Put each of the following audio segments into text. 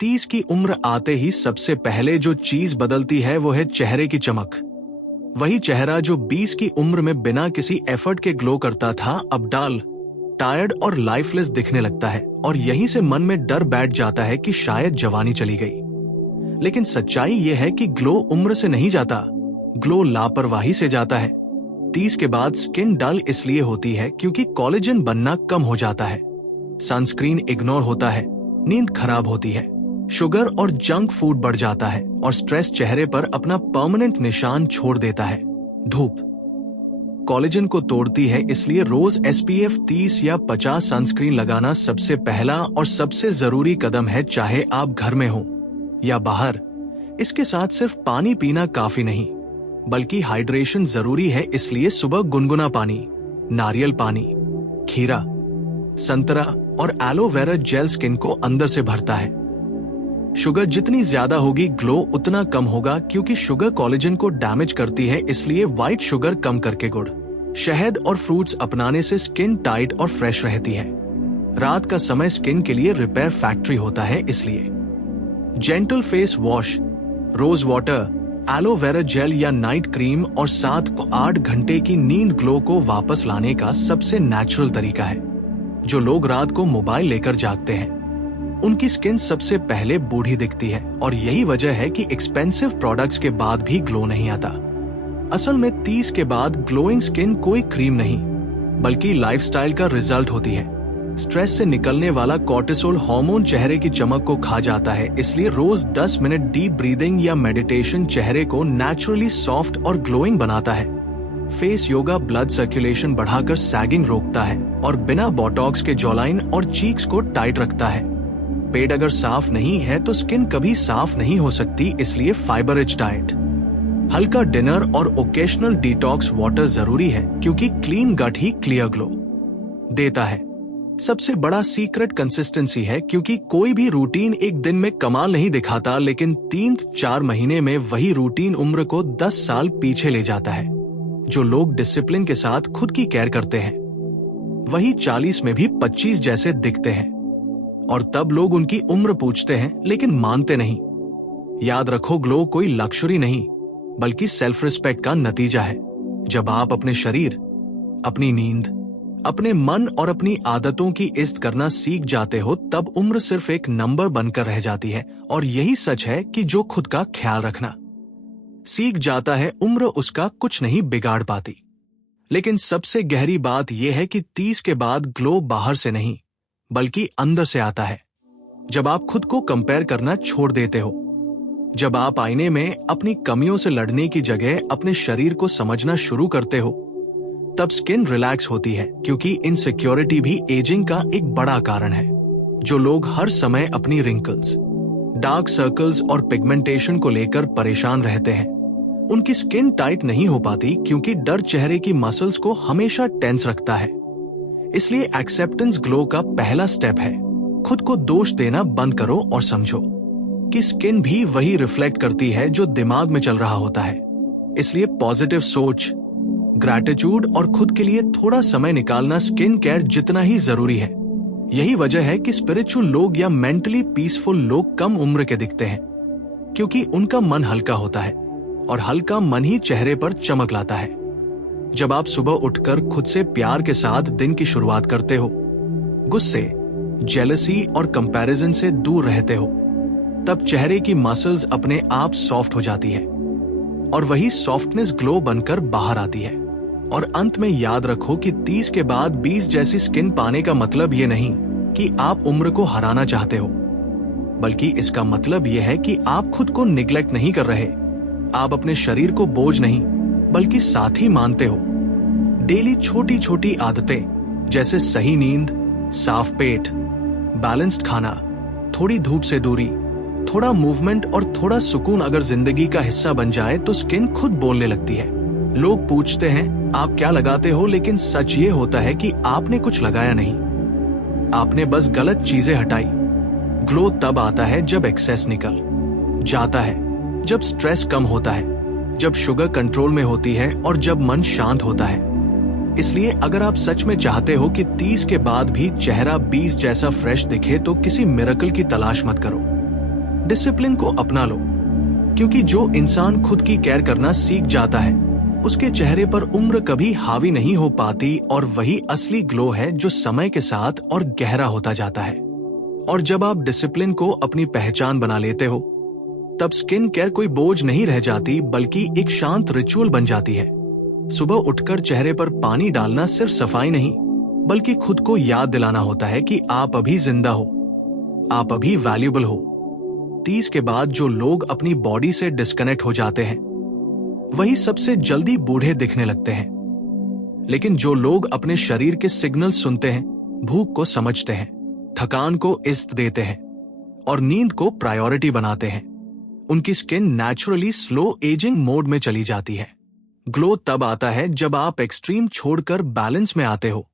30 की उम्र आते ही सबसे पहले जो चीज बदलती है वो है चेहरे की चमक। वही चेहरा जो 20 की उम्र में बिना किसी एफर्ट के ग्लो करता था, अब डल, टायर्ड और लाइफलेस दिखने लगता है। और यहीं से मन में डर बैठ जाता है कि शायद जवानी चली गई। लेकिन सच्चाई ये है कि ग्लो उम्र से नहीं जाता, ग्लो लापरवाही से जाता है। 30 के बाद स्किन डल इसलिए होती है क्योंकि कोलेजन बनना कम हो जाता है, सनस्क्रीन इग्नोर होता है, नींद खराब होती है, शुगर और जंक फूड बढ़ जाता है और स्ट्रेस चेहरे पर अपना परमानेंट निशान छोड़ देता है। धूप कोलेजन को तोड़ती है, इसलिए रोज SPF 30 या 50 सनस्क्रीन लगाना सबसे पहला और सबसे जरूरी कदम है, चाहे आप घर में हो या बाहर। इसके साथ सिर्फ पानी पीना काफी नहीं, बल्कि हाइड्रेशन जरूरी है, इसलिए सुबह गुनगुना पानी, नारियल पानी, खीरा, संतरा और एलोवेरा जेल स्किन को अंदर से भरता है। शुगर जितनी ज्यादा होगी ग्लो उतना कम होगा, क्योंकि शुगर कोलेजन को डैमेज करती है, इसलिए व्हाइट शुगर कम करके गुड़, शहद और फ्रूट्स अपनाने से स्किन टाइट और फ्रेश रहती है। रात का समय स्किन के लिए रिपेयर फैक्ट्री होता है, इसलिए gentle face wash, rose water, aloe vera gel या नाइट क्रीम और 7 को 8 घंटे की नींद ग्लो को वापस लाने का सबसे नेचुरल तरीका है। जो लोग रात को मोबाइल लेकर जागते हैं उनकी स्किन सबसे पहले बूढ़ी दिखती है, और यही वजह है कि एक्सपेंसिव प्रोडक्ट्स के बाद भी ग्लो नहीं आता। असल में 30 के बाद ग्लोइंग स्किन कोई क्रीम नहीं, बल्कि लाइफस्टाइल का रिजल्ट होती है। स्ट्रेस से निकलने वाला कॉर्टिसोल हार्मोन चेहरे की चमक को खा जाता है, इसलिए रोज 10 मिनट डीप ब्रीदिंग या मेडिटेशन चेहरे को नेचुरली सॉफ्ट और ग्लोइंग बनाता है। फेस योगा ब्लड सर्कुलेशन बढ़ाकर सैगिंग रोकता है और बिना बोटॉक्स के जॉलाइन और चीक्स को टाइट रखता है। पेट अगर साफ नहीं है तो स्किन कभी साफ नहीं हो सकती, इसलिए फाइबर रिच डाइट, हल्का डिनर और ओकेशनल डिटॉक्स वाटर जरूरी है, क्योंकि क्लीन गट ही क्लियर ग्लो देता है। सबसे बड़ा सीक्रेट कंसिस्टेंसी है, क्योंकि कोई भी रूटीन एक दिन में कमाल नहीं दिखाता, लेकिन 3-4 महीने में वही रूटीन उम्र को 10 साल पीछे ले जाता है। जो लोग डिसिप्लिन के साथ खुद की केयर करते हैं वही 40 में भी 25 जैसे दिखते हैं। और तब लोग उनकी उम्र पूछते हैं, लेकिन मानते नहीं। याद रखो, ग्लो कोई लक्ष्री नहीं, बल्कि सेल्फ रिस्पेक्ट का नतीजा है। जब आप अपने शरीर, अपनी नींद, अपने मन और अपनी आदतों की इज्जत करना सीख जाते हो, तब उम्र सिर्फ एक नंबर बनकर रह जाती है। और यही सच है कि जो खुद का ख्याल रखना सीख जाता है, उम्र उसका कुछ नहीं बिगाड़ पाती। लेकिन सबसे गहरी बात यह है कि 30 के बाद ग्लो बाहर से नहीं, बल्कि अंदर से आता है। जब आप खुद को कंपेयर करना छोड़ देते हो, जब आप आईने में अपनी कमियों से लड़ने की जगह अपने शरीर को समझना शुरू करते हो, तब स्किन रिलैक्स होती है, क्योंकि इनसिक्योरिटी भी एजिंग का एक बड़ा कारण है। जो लोग हर समय अपनी रिंकल्स, डार्क सर्कल्स और पिगमेंटेशन को लेकर परेशान रहते हैं, उनकी स्किन टाइट नहीं हो पाती, क्योंकि डर चेहरे की मसल्स को हमेशा टेंस रखता है। इसलिए एक्सेप्टेंस ग्लो का पहला स्टेप है। खुद को दोष देना बंद करो और समझो कि स्किन भी वही रिफ्लेक्ट करती है जो दिमाग में चल रहा होता है। इसलिए पॉजिटिव सोच, ग्रैटिट्यूड और खुद के लिए थोड़ा समय निकालना स्किन केयर जितना ही जरूरी है। यही वजह है कि स्पिरिचुअल लोग या मेंटली पीसफुल लोग कम उम्र के दिखते हैं, क्योंकि उनका मन हल्का होता है, और हल्का मन ही चेहरे पर चमक लाता है। जब आप सुबह उठकर खुद से प्यार के साथ दिन की शुरुआत करते हो, गुस्से, जेलसी और कंपैरिजन से दूर रहते हो, तब चेहरे की मसल्स अपने आप सॉफ्ट हो जाती है, और वही सॉफ्टनेस ग्लो बनकर बाहर आती है। और अंत में याद रखो कि 30 के बाद 20 जैसी स्किन पाने का मतलब ये नहीं कि आप उम्र को हराना चाहते हो, बल्कि इसका मतलब यह है कि आप खुद को निग्लेक्ट नहीं कर रहे। आप अपने शरीर को बोझ नहीं, बल्कि साथी मानते हो। डेली छोटी छोटी आदतें, जैसे सही नींद, साफ पेट, बैलेंस्ड खाना, थोड़ी धूप से दूरी, थोड़ा मूवमेंट और थोड़ा सुकून अगर जिंदगी का हिस्सा बन जाए तो स्किन खुद बोलने लगती है। लोग पूछते हैं आप क्या लगाते हो, लेकिन सच ये होता है कि आपने कुछ लगाया नहीं, आपने बस गलत चीजें हटाई। ग्लो तब आता है जब एक्सेस निकल जाता है, जब स्ट्रेस कम होता है, जब शुगर कंट्रोल में होती है और जब मन शांत होता है। इसलिए अगर आप सच में चाहते हो कि 30 के बाद भी चेहरा 20 जैसा फ्रेश दिखे, तो किसी मिरेकल की तलाश मत करो। डिसिप्लिन को अपना लो, क्योंकि जो इंसान खुद की केयर करना सीख जाता है उसके चेहरे पर उम्र कभी हावी नहीं हो पाती, और वही असली ग्लो है जो समय के साथ और गहरा होता जाता है। और जब आप डिसिप्लिन को अपनी पहचान बना लेते हो, तब स्किन केयर कोई बोझ नहीं रह जाती, बल्कि एक शांत रिचुअल बन जाती है। सुबह उठकर चेहरे पर पानी डालना सिर्फ सफाई नहीं, बल्कि खुद को याद दिलाना होता है कि आप अभी जिंदा हो, आप अभी वैल्यूएबल हो। 30 के बाद जो लोग अपनी बॉडी से डिस्कनेक्ट हो जाते हैं वही सबसे जल्दी बूढ़े दिखने लगते हैं। लेकिन जो लोग अपने शरीर के सिग्नल सुनते हैं, भूख को समझते हैं, थकान को इज्जत देते हैं और नींद को प्रायोरिटी बनाते हैं, उनकी skin naturally slow ageing mode में चली जाती है। ग्लो तब आता है जब आप एक्सट्रीम छोड़कर बैलेंस में आते हो।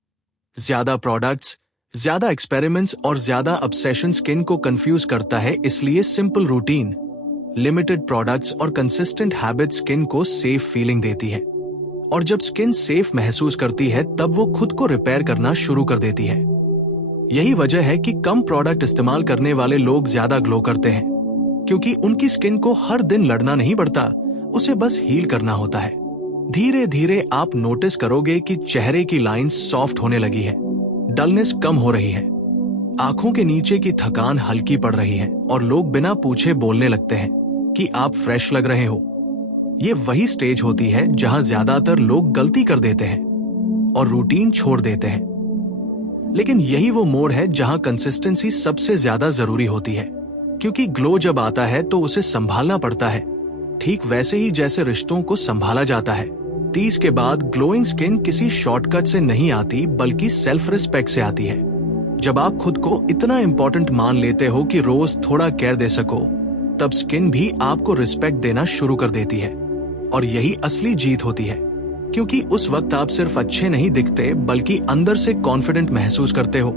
ज्यादा प्रोडक्ट्स, ज्यादा एक्सपेरिमेंट्स और ज्यादा ऑब्सेशन स्किन को कंफ्यूज करता है, इसलिए सिंपल रूटीन, लिमिटेड प्रोडक्ट्स और कंसिस्टेंट हैबिट स्किन को सेफ फीलिंग देती है। और जब स्किन सेफ महसूस करती है तब वो खुद को रिपेयर करना शुरू कर देती है। यही वजह है कि कम प्रोडक्ट इस्तेमाल करने वाले लोग ज्यादा ग्लो करते हैं, क्योंकि उनकी स्किन को हर दिन लड़ना नहीं पड़ता, उसे बस हील करना होता है। धीरे धीरे आप नोटिस करोगे कि चेहरे की लाइंस सॉफ्ट होने लगी है, डलनेस कम हो रही है, आंखों के नीचे की थकान हल्की पड़ रही है और लोग बिना पूछे बोलने लगते हैं कि आप फ्रेश लग रहे हो। ये वही स्टेज होती है जहां ज्यादातर लोग गलती कर देते हैं और रूटीन छोड़ देते हैं। लेकिन यही वो मोड़ है जहां कंसिस्टेंसी सबसे ज्यादा जरूरी होती है, क्योंकि ग्लो जब आता है तो उसे संभालना पड़ता है, ठीक वैसे ही जैसे रिश्तों को संभाला जाता है। 30 के बाद ग्लोइंग स्किन किसी शॉर्टकट से नहीं आती, बल्कि सेल्फ रिस्पेक्ट से आती है। जब आप खुद को इतना इंपॉर्टेंट मान लेते हो कि रोज थोड़ा केयर दे सको, तब स्किन भी आपको रिस्पेक्ट देना शुरू कर देती है। और यही असली जीत होती है, क्योंकि उस वक्त आप सिर्फ अच्छे नहीं दिखते, बल्कि अंदर से कॉन्फिडेंट महसूस करते हो।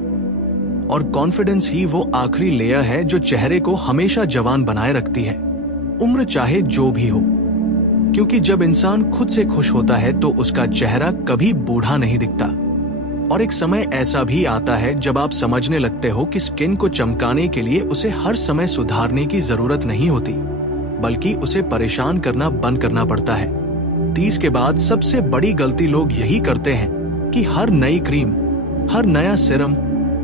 और कॉन्फिडेंस ही वो आखिरी लेयर है जो चेहरे को हमेशा जवान बनाए रखती है, उम्र चाहे जो भी हो। क्योंकि जब इंसान खुद से खुश होता है तो उसका चेहरा कभी बूढ़ा नहीं दिखता। और एक समय ऐसा भी आता है जब आप समझने लगते हो कि स्किन को चमकाने के लिए उसे हर समय सुधारने की जरूरत नहीं होती, बल्कि उसे परेशान करना बंद करना पड़ता है। 30 के बाद सबसे बड़ी गलती लोग यही करते हैं कि हर नई क्रीम, हर नया सीरम,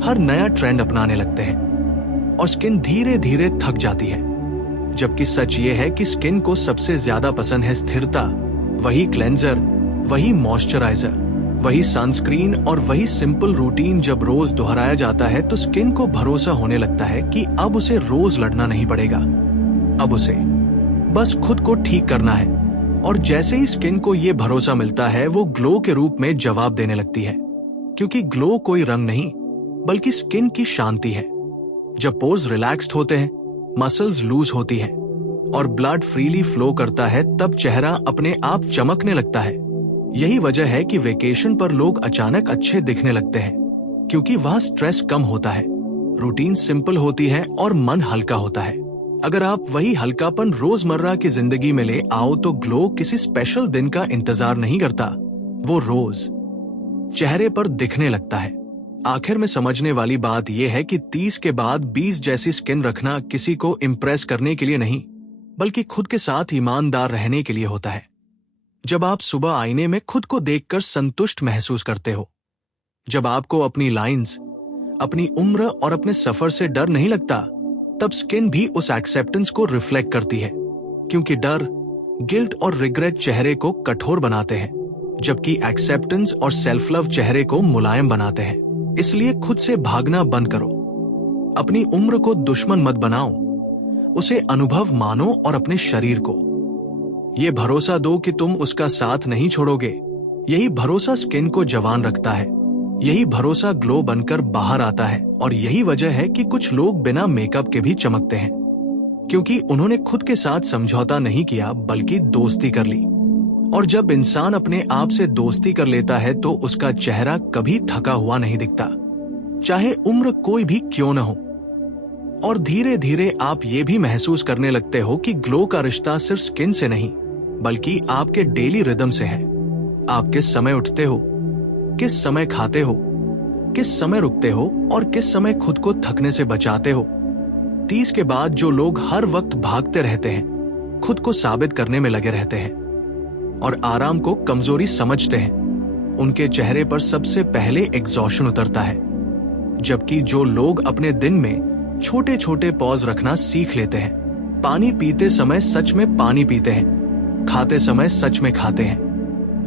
हर नया ट्रेंड अपनाने लगते हैं और स्किन धीरे धीरे थक जाती है। जबकि सच ये है कि स्किन को सबसे ज्यादा पसंद है स्थिरता, वही क्लेंजर, वही मॉइस्चराइजर, वही सनस्क्रीन और वही सिंपल रूटीन जब रोज दोहराया जाता है तो स्किन को भरोसा होने लगता है कि अब उसे रोज लड़ना नहीं पड़ेगा, अब उसे बस खुद को ठीक करना है। और जैसे ही स्किन को ये भरोसा मिलता है, वो ग्लो के रूप में जवाब देने लगती है, क्योंकि ग्लो कोई रंग नहीं, बल्कि स्किन की शांति है। जब पोर्स रिलैक्स्ड होते हैं, मसल्स लूज होती हैं और ब्लड फ्रीली फ्लो करता है, तब चेहरा अपने आप चमकने लगता है। यही वजह है कि वेकेशन पर लोग अचानक अच्छे दिखने लगते हैं, क्योंकि वहां स्ट्रेस कम होता है, रूटीन सिंपल होती है और मन हल्का होता है। अगर आप वही हल्कापन रोजमर्रा की जिंदगी में ले आओ तो ग्लो किसी स्पेशल दिन का इंतजार नहीं करता, वो रोज चेहरे पर दिखने लगता है। आखिर में समझने वाली बात यह है कि 30 के बाद 20 जैसी स्किन रखना किसी को इम्प्रेस करने के लिए नहीं, बल्कि खुद के साथ ईमानदार रहने के लिए होता है। जब आप सुबह आईने में खुद को देखकर संतुष्ट महसूस करते हो, जब आपको अपनी लाइंस, अपनी उम्र और अपने सफर से डर नहीं लगता, तब स्किन भी उस एक्सेप्टेंस को रिफ्लेक्ट करती है। क्योंकि डर, गिल्ट और रिग्रेट चेहरे को कठोर बनाते हैं, जबकि एक्सेप्टेंस और सेल्फ लव चेहरे को मुलायम बनाते हैं। इसलिए खुद से भागना बंद करो, अपनी उम्र को दुश्मन मत बनाओ, उसे अनुभव मानो और अपने शरीर को ये भरोसा दो कि तुम उसका साथ नहीं छोड़ोगे। यही भरोसा स्किन को जवान रखता है, यही भरोसा ग्लो बनकर बाहर आता है। और यही वजह है कि कुछ लोग बिना मेकअप के भी चमकते हैं, क्योंकि उन्होंने खुद के साथ समझौता नहीं किया, बल्कि दोस्ती कर ली। और जब इंसान अपने आप से दोस्ती कर लेता है तो उसका चेहरा कभी थका हुआ नहीं दिखता, चाहे उम्र कोई भी क्यों न हो। और धीरे धीरे आप ये भी महसूस करने लगते हो कि ग्लो का रिश्ता सिर्फ स्किन से नहीं, बल्कि आपके डेली रिदम से है। आप किस समय उठते हो, किस समय खाते हो, किस समय रुकते हो और किस समय खुद को थकने से बचाते हो। 30 के बाद जो लोग हर वक्त भागते रहते हैं, खुद को साबित करने में लगे रहते हैं और आराम को कमजोरी समझते हैं, उनके चेहरे पर सबसे पहले एग्जॉशन उतरता है। जबकि जो लोग अपने दिन में छोटे छोटे पॉज रखना सीख लेते हैं, पानी पीते समय सच में पानी पीते हैं, खाते समय सच में खाते हैं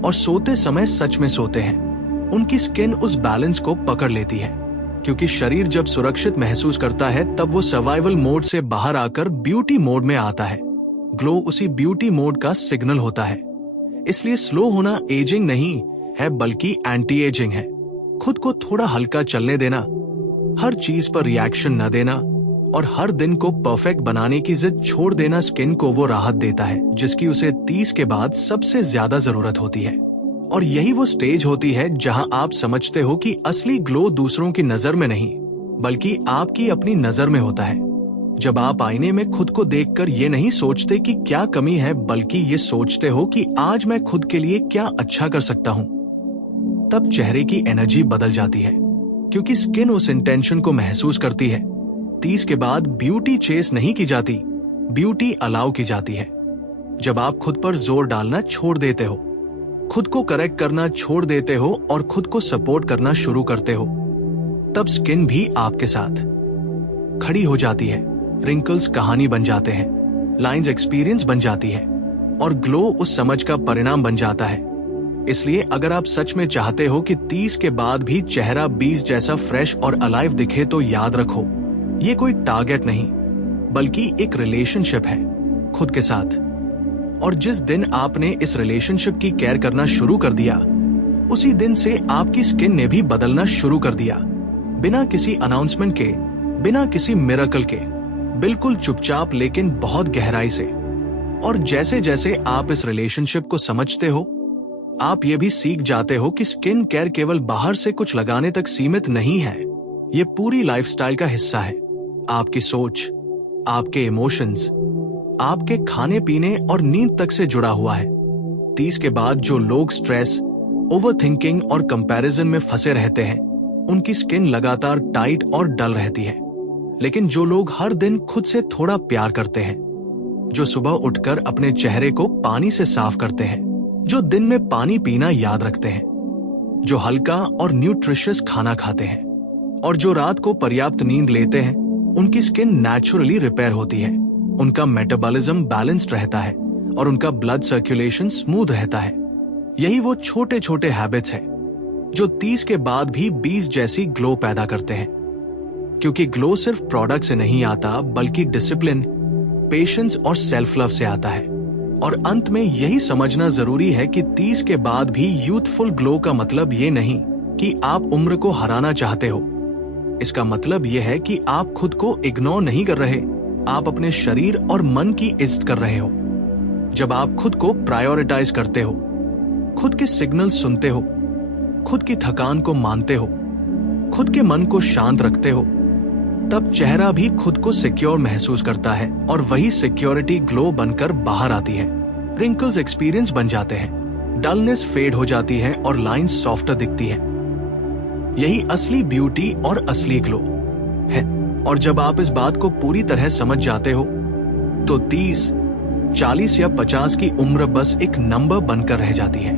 और सोते समय सच में सोते हैं, उनकी स्किन उस बैलेंस को पकड़ लेती है। क्योंकि शरीर जब सुरक्षित महसूस करता है तब वो सर्वाइवल मोड से बाहर आकर ब्यूटी मोड में आता है। ग्लो उसी ब्यूटी मोड का सिग्नल होता है। इसलिए स्लो होना एजिंग नहीं है बल्कि एंटी एजिंग है। खुद को थोड़ा हल्का चलने देना, हर चीज पर रिएक्शन न देना और हर दिन को परफेक्ट बनाने की जिद छोड़ देना स्किन को वो राहत देता है जिसकी उसे 30 के बाद सबसे ज्यादा जरूरत होती है। और यही वो स्टेज होती है जहां आप समझते हो कि असली ग्लो दूसरों की नजर में नहीं बल्कि आपकी अपनी नजर में होता है। जब आप आईने में खुद को देखकर ये नहीं सोचते कि क्या कमी है बल्कि ये सोचते हो कि आज मैं खुद के लिए क्या अच्छा कर सकता हूं, तब चेहरे की एनर्जी बदल जाती है क्योंकि स्किन उस इंटेंशन को महसूस करती है। 30 के बाद ब्यूटी चेस नहीं की जाती, ब्यूटी अलाउ की जाती है। जब आप खुद पर जोर डालना छोड़ देते हो, खुद को करेक्ट करना छोड़ देते हो और खुद को सपोर्ट करना शुरू करते हो, तब स्किन भी आपके साथ खड़ी हो जाती है। रिंकल्स कहानी बन जाते हैं, लाइंस एक्सपीरियंस बन जाती है और ग्लो उस समझ का परिणाम बन जाता है। इसलिए अगर आप सच में चाहते हो कि 30 के बाद भी चेहरा 20 जैसा फ्रेश और अलाइव दिखे तो याद रखो, ये कोई टारगेट नहीं बल्कि एक रिलेशनशिप है खुद के साथ। और जिस दिन आपने इस रिलेशनशिप की केयर करना शुरू कर दिया, उसी दिन से आपकी स्किन ने भी बदलना शुरू कर दिया। बिना किसी अनाउंसमेंट के, बिना किसी मिरेकल के, बिल्कुल चुपचाप लेकिन बहुत गहराई से। और जैसे जैसे आप इस रिलेशनशिप को समझते हो, आप ये भी सीख जाते हो कि स्किन केयर केवल बाहर से कुछ लगाने तक सीमित नहीं है। ये पूरी लाइफस्टाइल का हिस्सा है। आपकी सोच, आपके इमोशंस, आपके खाने पीने और नींद तक से जुड़ा हुआ है। 30 के बाद जो लोग स्ट्रेस, ओवरथिंकिंग और कंपैरिजन में फंसे रहते हैं, उनकी स्किन लगातार टाइट और डल रहती है। लेकिन जो लोग हर दिन खुद से थोड़ा प्यार करते हैं, जो सुबह उठकर अपने चेहरे को पानी से साफ करते हैं, जो दिन में पानी पीना याद रखते हैं, जो हल्का और न्यूट्रिशियस खाना खाते हैं और जो रात को पर्याप्त नींद लेते हैं, उनकी स्किन नेचुरली रिपेयर होती है, उनका मेटाबॉलिज्म बैलेंस्ड रहता है और उनका ब्लड सर्कुलेशन स्मूथ रहता है। यही वो छोटे छोटे हैबिट्स हैं जो 30 के बाद भी 20 जैसी ग्लो पैदा करते हैं। क्योंकि ग्लो सिर्फ प्रोडक्ट से नहीं आता बल्कि डिसिप्लिन, पेशेंस और सेल्फ लव से आता है। और अंत में यही समझना जरूरी है कि 30 के बाद भी यूथफुल ग्लो का मतलब ये नहीं कि आप उम्र को हराना चाहते हो। इसका मतलब यह है कि आप खुद को इग्नोर नहीं कर रहे, आप अपने शरीर और मन की इज्जत कर रहे हो। जब आप खुद को प्रायोरिटाइज करते हो, खुद के सिग्नल सुनते हो, खुद की थकान को मानते हो, खुद के मन को शांत रखते हो, तब चेहरा भी खुद को सिक्योर महसूस करता है और वही सिक्योरिटी ग्लो बनकर बाहर आती है। रिंकल्स एक्सपीरियंस बन जाते हैं, डलनेस फेड हो जाती है और लाइंस सॉफ्टर दिखती है। यही असली ब्यूटी और असली ग्लो है। और जब आप इस बात को पूरी तरह समझ जाते हो, तो 30, 40 या 50 की उम्र बस एक नंबर बनकर रह जाती है।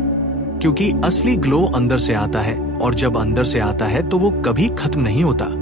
क्योंकि असली ग्लो अंदर से आता है और जब अंदर से आता है तो वो कभी खत्म नहीं होता।